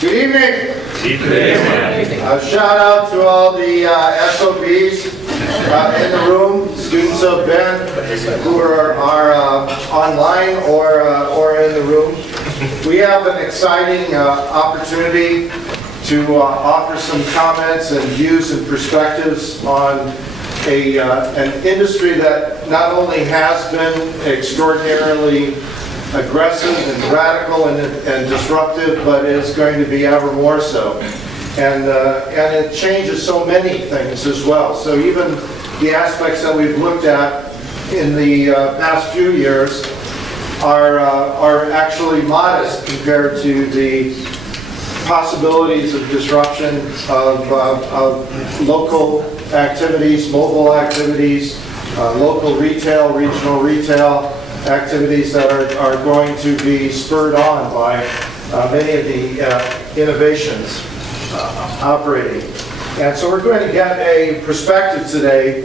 Good evening. Shout out to all the SOBs in the room, students of Benn who are online or in the room. We have an exciting opportunity to offer some comments and views and perspectives on an industry that not only has been extraordinarily aggressive and radical and disruptive, but is going to be ever more so. And it changes so many things as well. So even the aspects that we've looked at in the past few years are actually modest compared to the possibilities of disruption of local activities, mobile activities, local retail, regional retail activities that are going to be spurred on by many of the innovations operating. And so we're going to get a perspective today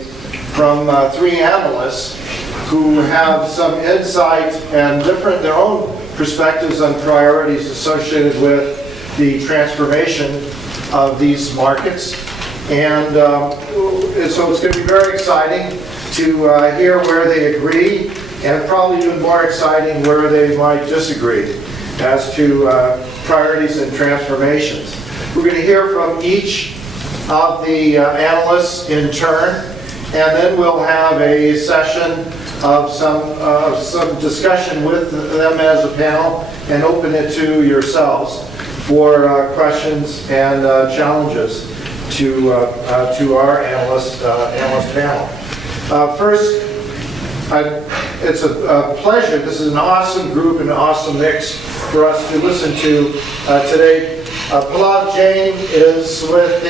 from three analysts who have some insight and their own perspectives on priorities associated with the transformation of these markets. And so it's going to be very exciting to hear where they agree, and probably even more exciting where they might disagree as to priorities and transformations. We're going to hear from each of the analysts in turn, and then we'll have a session of some discussion with them as a panel and open it to yourselves for questions and challenges to our analyst panel. First, it's a pleasure. This is an awesome group and an awesome mix for us to listen to today. Pallav Jain is with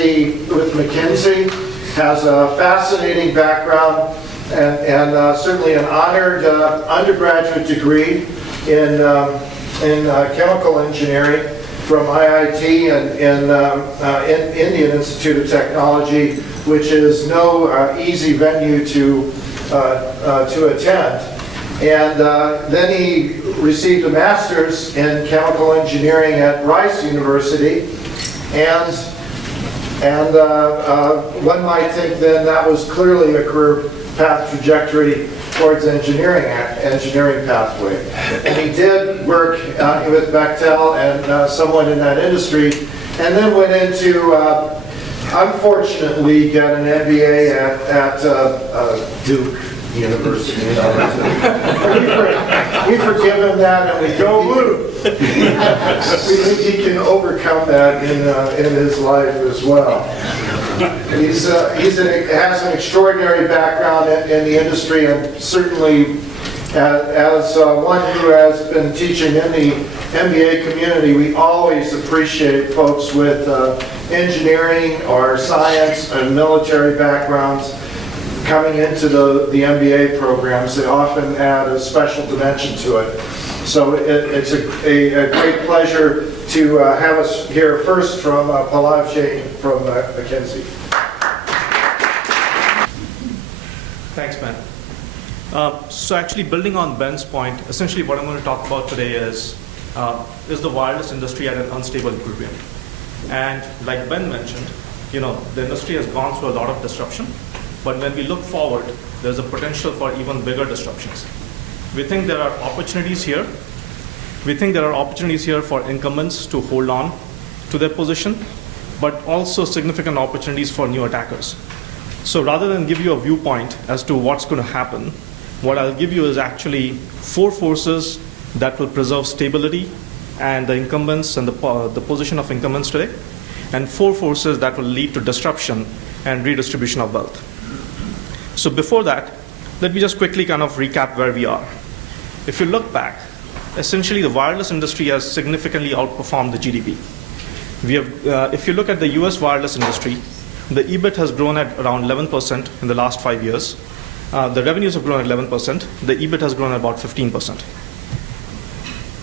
McKinsey, has a fascinating background and certainly an honored undergraduate degree in chemical engineering from IIT and Indian Institute of Technology, which is no easy venue to attend. And then he received a master's in chemical engineering at Rice University, and one might think then that was clearly a career path trajectory towards engineering pathway. And he did work with Bechtel and someone in that industry, and then went into unfortunately get an MBA at Duke University. We forgive him that, and we go blue. We think he can overcome that in his life as well. He has an extraordinary background in the industry, and certainly as one who has been teaching in the MBA community, we always appreciate folks with engineering or science and military backgrounds coming into the MBA programs. They often add a special dimension to it. So it's a great pleasure to have us hear first from Pallav Jain from McKinsey. Thanks, Ben. So actually building on Ben's point, essentially what I'm going to talk about today is the wireless industry at an unstable equilibrium. And like Ben mentioned, the industry has gone through a lot of disruption, but when we look forward, there's a potential for even bigger disruptions. We think there are opportunities here. We think there are opportunities here for incumbents to hold on to their position, but also significant opportunities for new attackers. So rather than give you a viewpoint as to what's going to happen, what I'll give you is actually 4 forces that will preserve stability and the incumbents and the position of incumbents today, and 4 forces that will lead to disruption and redistribution of wealth. So before that, let me just quickly kind of recap where we are. If you look back, essentially the wireless industry has significantly outperformed the GDP. If you look at the US wireless industry, the EBIT has grown at around 11% in the last 5 years. The revenues have grown at 11%. The EBIT has grown at about 15%.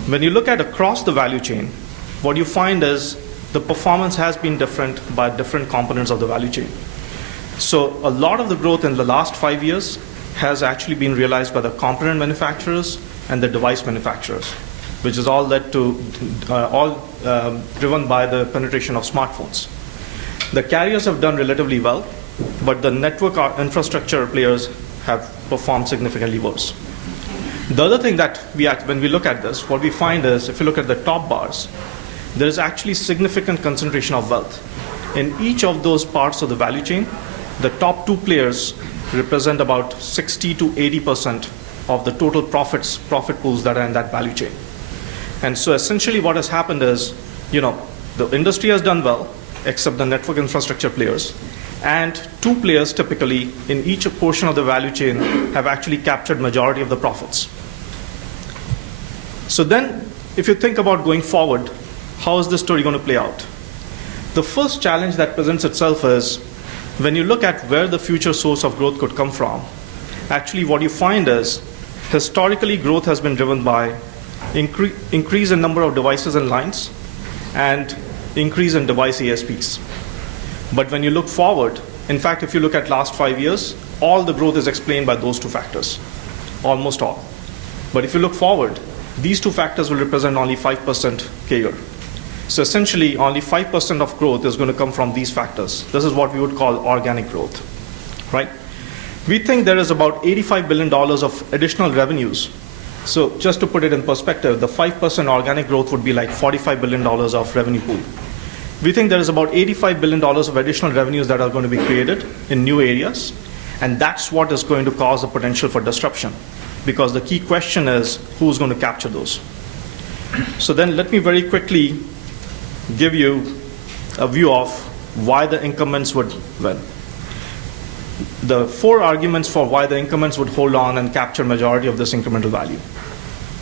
When you look at across the value chain, what you find is the performance has been different by different components of the value chain. So a lot of the growth in the last 5 years has actually been realized by the component manufacturers and the device manufacturers. which is all driven by the penetration of smartphones. The carriers have done relatively well, but the network infrastructure players have performed significantly worse. The other thing that when we look at this, what we find is, if you look at the top bars, there is actually significant concentration of wealth. In each of those parts of the value chain, the top 2 players represent about 60 to 80% of the total profit pools that are in that value chain. And so essentially what has happened is, the industry has done well, except the network infrastructure players, and 2 players typically in each portion of the value chain have actually captured majority of the profits. So then, if you think about going forward, how is this story going to play out? The first challenge that presents itself is, when you look at where the future source of growth could come from, actually what you find is, historically growth has been driven by increase in number of devices and lines, and increase in device ASPs. But when you look forward, in fact, if you look at last 5 years, all the growth is explained by those 2 factors, almost all. But if you look forward, these 2 factors will represent only 5% CAGR. So essentially, only 5% of growth is going to come from these factors. This is what we would call organic growth, right? We think there is about $85 billion of additional revenues. So just to put it in perspective, the 5% organic growth would be like $45 billion of revenue pool. We think there is about $85 billion of additional revenues that are going to be created in new areas, and that's what is going to cause the potential for disruption, because the key question is, who's going to capture those? So then let me very quickly give you a view of why the incumbents would win. The 4 arguments for why the incumbents would hold on and capture majority of this incremental value.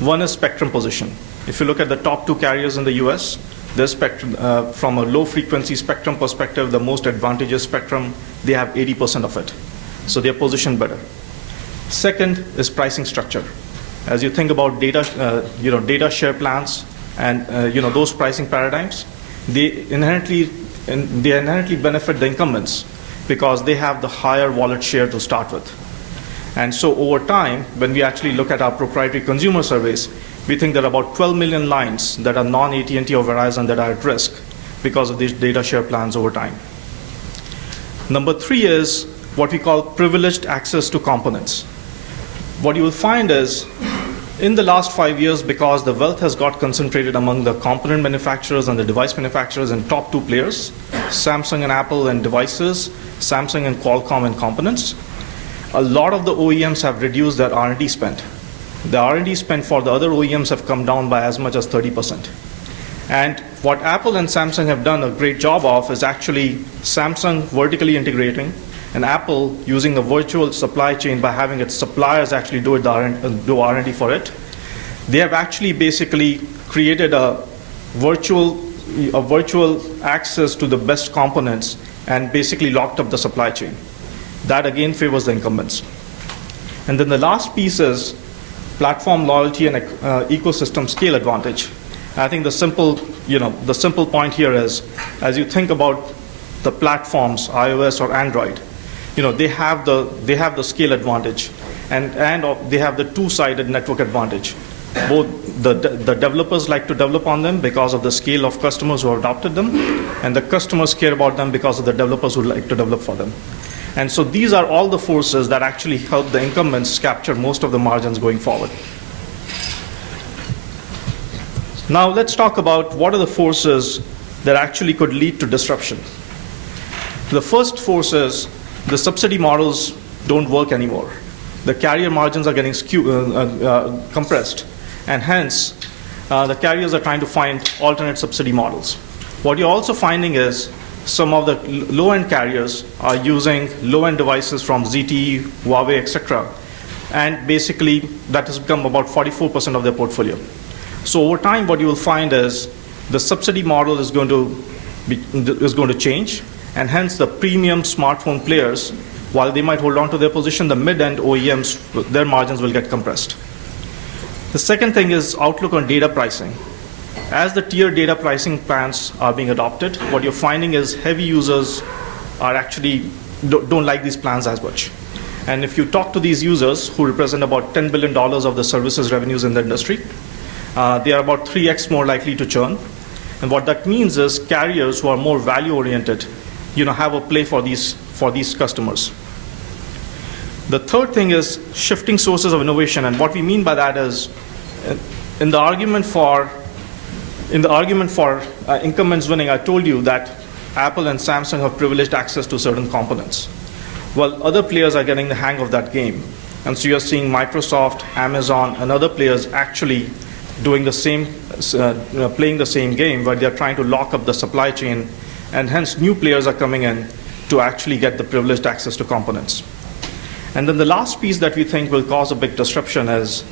One is spectrum position. If you look at the top 2 carriers in the US, their spectrum, from a low frequency spectrum perspective, the most advantageous spectrum, they have 80% of it. So they're positioned better. Second is pricing structure. As you think about data share plans and those pricing paradigms, they inherently benefit the incumbents because they have the higher wallet share to start with. And so over time, when we actually look at our proprietary consumer surveys, we think there are about 12 million lines that are non-AT&T or Verizon that are at risk because of these data share plans over time. Number 3 is what we call privileged access to components. What you will find is, in the last 5 years, because the wealth has got concentrated among the component manufacturers and the device manufacturers and top 2 players, Samsung and Apple and devices, Samsung and Qualcomm and components, a lot of the OEMs have reduced their R&D spend. The R&D spend for the other OEMs have come down by as much as 30%. And what Apple and Samsung have done a great job of is actually Samsung vertically integrating and Apple using a virtual supply chain by having its suppliers actually do R&D for it. They have actually basically created a virtual access to the best components and basically locked up the supply chain. That again favors the incumbents. And then the last piece is platform loyalty and ecosystem scale advantage. I think the simple point here is, as you think about the platforms, iOS or Android, they have the scale advantage, and they have the 2-sided network advantage. Both the developers like to develop on them because of the scale of customers who have adopted them, and the customers care about them because of the developers who like to develop for them. And so these are all the forces that actually help the incumbents capture most of the margins going forward. Now let's talk about what are the forces that actually could lead to disruption. The first force is the subsidy models don't work anymore. The carrier margins are getting compressed, and hence the carriers are trying to find alternate subsidy models. What you're also finding is some of the low-end carriers are using low-end devices from ZTE, Huawei, etc. And basically, that has become about 44% of their portfolio. So over time, what you will find is the subsidy model is going to change, and hence the premium smartphone players, while they might hold on to their position, the mid-end OEMs, their margins will get compressed. The second thing is outlook on data pricing. As the tier data pricing plans are being adopted, what you're finding is heavy users are actually don't like these plans as much. And if you talk to these users, who represent about $10 billion of the services revenues in the industry, they are about 3x more likely to churn. And what that means is carriers who are more value-oriented, have a play for these customers. The third thing is shifting sources of innovation, and what we mean by that is, in the argument for incumbents winning, I told you that Apple and Samsung have privileged access to certain components, while other players are getting the hang of that game. And so you're seeing Microsoft, Amazon, and other players actually doing the same, playing the same game, where they're trying to lock up the supply chain, and hence new players are coming in to actually get the privileged access to components. And then the last piece that we think will cause a big disruption is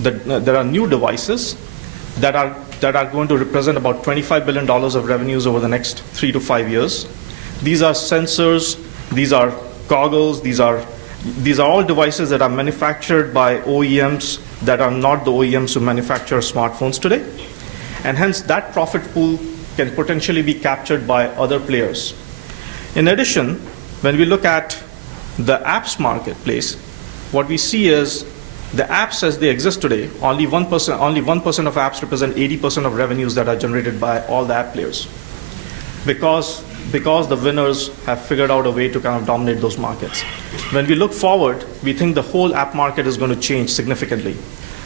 that there are new devices that are going to represent about $25 billion of revenues over the next 3 to 5 years. These are sensors, these are goggles, these are all devices that are manufactured by OEMs that are not the OEMs who manufacture smartphones today. And hence, that profit pool can potentially be captured by other players. In addition, when we look at the apps marketplace, what we see is the apps as they exist today, only 1% of apps represent 80% of revenues that are generated by all the app players. Because the winners have figured out a way to kind of dominate those markets. When we look forward, we think the whole app market is going to change significantly.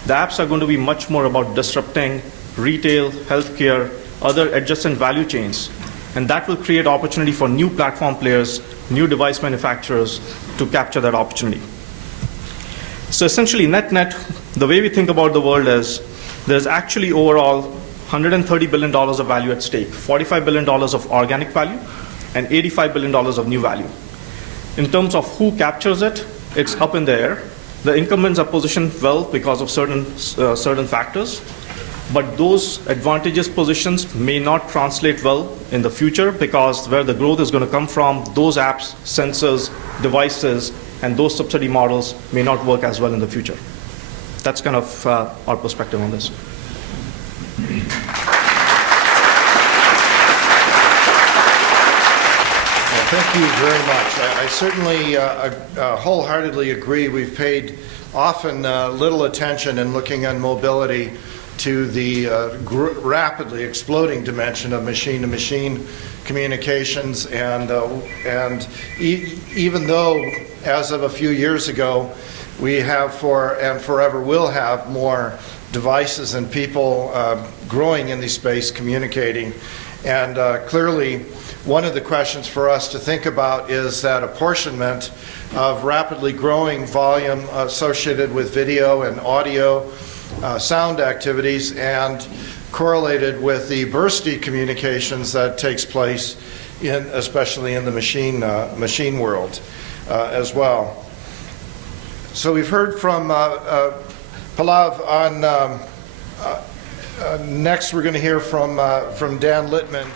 The apps are going to be much more about disrupting retail, healthcare, other adjacent value chains. And that will create opportunity for new platform players, new device manufacturers to capture that opportunity. So essentially, net-net, the way we think about the world is there's actually overall $130 billion of value at stake, $45 billion of organic value, and $85 billion of new value. In terms of who captures it, it's up in the air. The incumbents are positioned well because of certain factors, but those advantageous positions may not translate well in the future, because where the growth is going to come from, those apps, sensors, devices, and those subsidy models may not work as well in the future. That's kind of our perspective on this. Well, thank you very much. I certainly wholeheartedly agree. We've paid often little attention in looking on mobility to the rapidly exploding dimension of machine-to-machine communications, and even though, as of a few years ago, we have and forever will have more devices and people growing in the space communicating, and clearly one of the questions for us to think about is that apportionment of rapidly growing volume associated with video and audio sound activities, and correlated with the bursty communications that takes place especially in the machine world as well. So we've heard from Pallav on next we're going to hear from Dan Littmann.